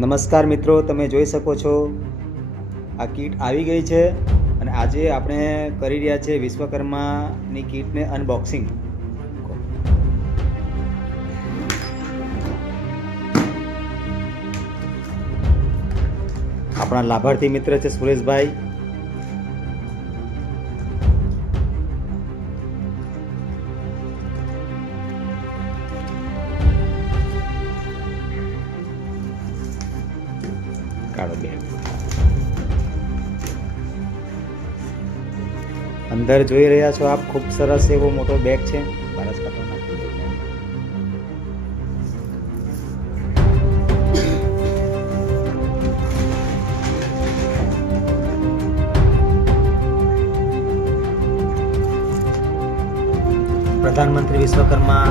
નમસ્કાર મિત્રો, તમે જોઈ શકો છો આ કીટ આવી ગઈ છે અને આજે આપણે કરી રહ્યા છે વિશ્વકર્માની કીટને અનબોક્સિંગ. આપણા લાભાર્થી મિત્ર છે સુરેશભાઈ. કાઢો બેગ. અંદર જોઈ રહ્યા છો આપ, ખૂબ સરસ એવો મોટો બેગ છે. બારસ કાઢો નાખી દો. પ્રધાનમંત્રી Vishwakarma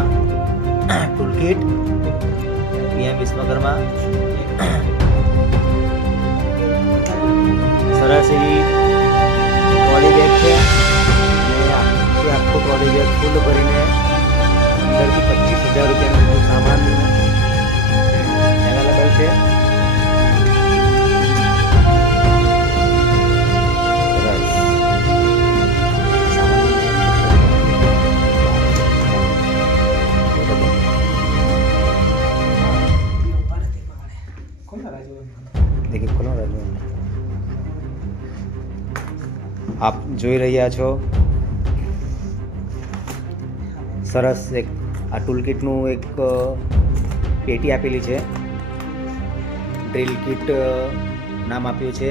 tool kit, PM Vishwakarma. સરસ એવી ટ્રોલી બેગ છે અને આખો ટ્રોલી બેગ ફૂલ ભરીને અંદરથી 25,000 રૂપિયાનું સામાન અવેલેબલ છે. देखिए खोलो राजू. આપ જોઈ રહ્યા છો સરસ એક આ ટૂલ કિટનું એક પેટી આપેલી છે. ડ્રીલ કિટ નામ આપ્યું છે.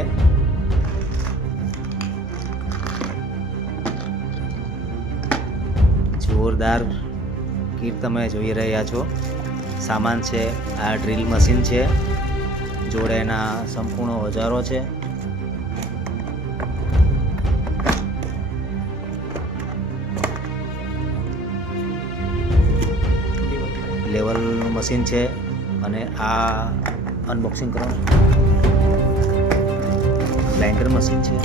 જોરદાર કિટ તમે જોઈ રહ્યા છો. સામાન છે, આ ડ્રીલ મશીન છે, જોડે એના સંપૂર્ણ ઓજારો છે. લેવલનું મશીન છે અને આ અનબોક્સિંગ કરો. ગ્રાઇન્ડર મશીન છે.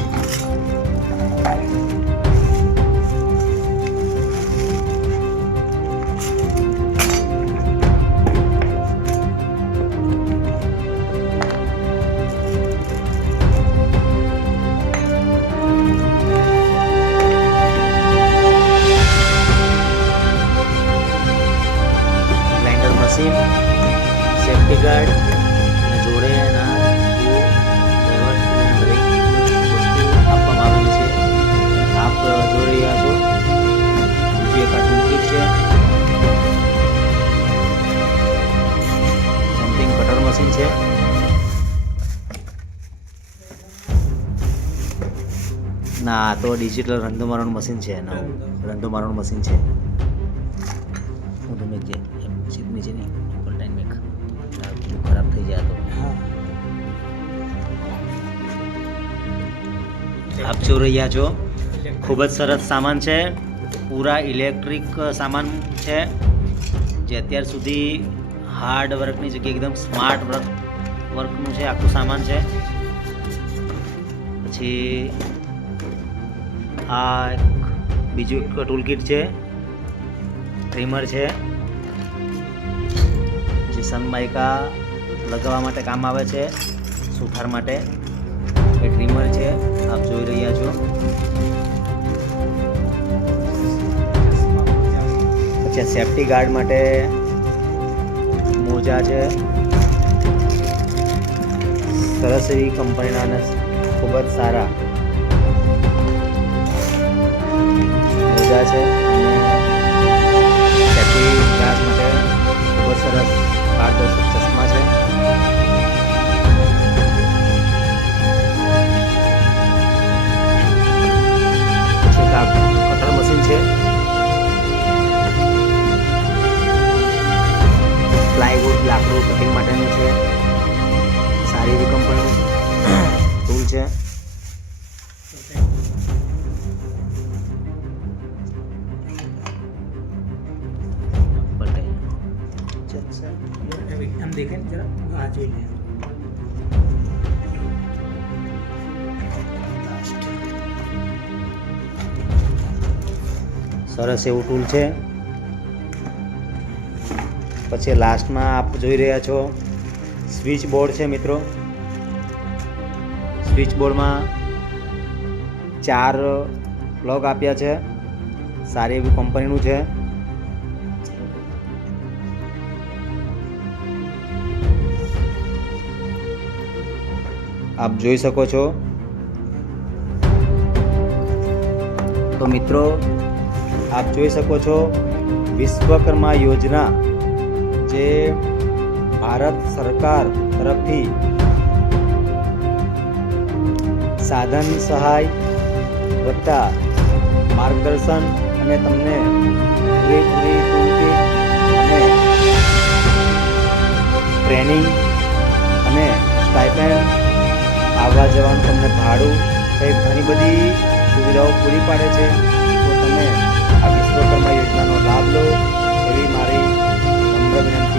સેફ્ટી ગાર્ડ અને જોડે એના દરેક વસ્તુ આપવામાં આવેલી છે. આપ જોઈ રહ્યા છો. બીજું એક ટૂલ કીટ છે. સમથિંગ કટર મશીન છે. ના, આ તો ડિજિટલ રંધો મારવાનું મશીન છે. રંધો મારવાનું મશીન છે. હું તમે જે સીટ નીચે નહીં ખરાબ થઈ જાય તો. આપ જોઈ રહ્યા છો ખૂબ જ સરસ સામાન છે. પૂરા ઇલેક્ટ્રિક સામાન છે જે અત્યાર સુધી હાર્ડ વર્કની જગ્યાએ એકદમ સ્માર્ટ વર્કનું છે. આખું સામાન છે. પછી આ બીજું એક ટૂલ કિટ છે. ટ્રીમર છે જે સનમાઇકા લગાવવા માટે કામ આવે છે, સુથાર માટે. એ ટ્રીમર છે, આપ જોઈ રહ્યા છો. પછી સેફ્ટી ગાર્ડ માટે મોજા છે. સરસ એવી કંપનીના અને ખૂબ જ સારા મોજા છે. સેફ્ટી ગ્લાસ માટે ખૂબ જ સરસ પારદર્શક ચશ્મા છે. પછી કટર મશીન છે. પ્લાયવુડ લાકડું કટિંગ માટેનું છે. સારી એવી કંપનીનું ટૂલ છે. हम देखें जरा आ जाइए. સરસ એવું ટૂલ છે. પછી લાસ્ટમાં આપ જોઈ રહ્યા છો સ્વિચ બોર્ડ છે મિત્રો. સ્વિચ બોર્ડમાં 4 પ્લગ આપ્યા છે. સારી એવી કંપનીનું છે. આપ જોઈ શકો છો. તો મિત્રો આપ જોઈ શકો છો વિશ્વકર્મા યોજના જે ભારત સરકાર તરફથી સાધન સહાય વત્તા માર્ગદર્શન અને તમને પૂરેપૂરી ટૂલકીટ અને ટ્રેનિંગ અને સ્ટાઇપેન્ડ, આવવા જવાનું તમને ભાડું સહિત ઘણી બધી સુવિધાઓ પૂરી પાડે છે. તો તમે આ વિશ્વકર્મા યોજનાનો લાભ લો એવી મારી નમ્ર વિનંતી.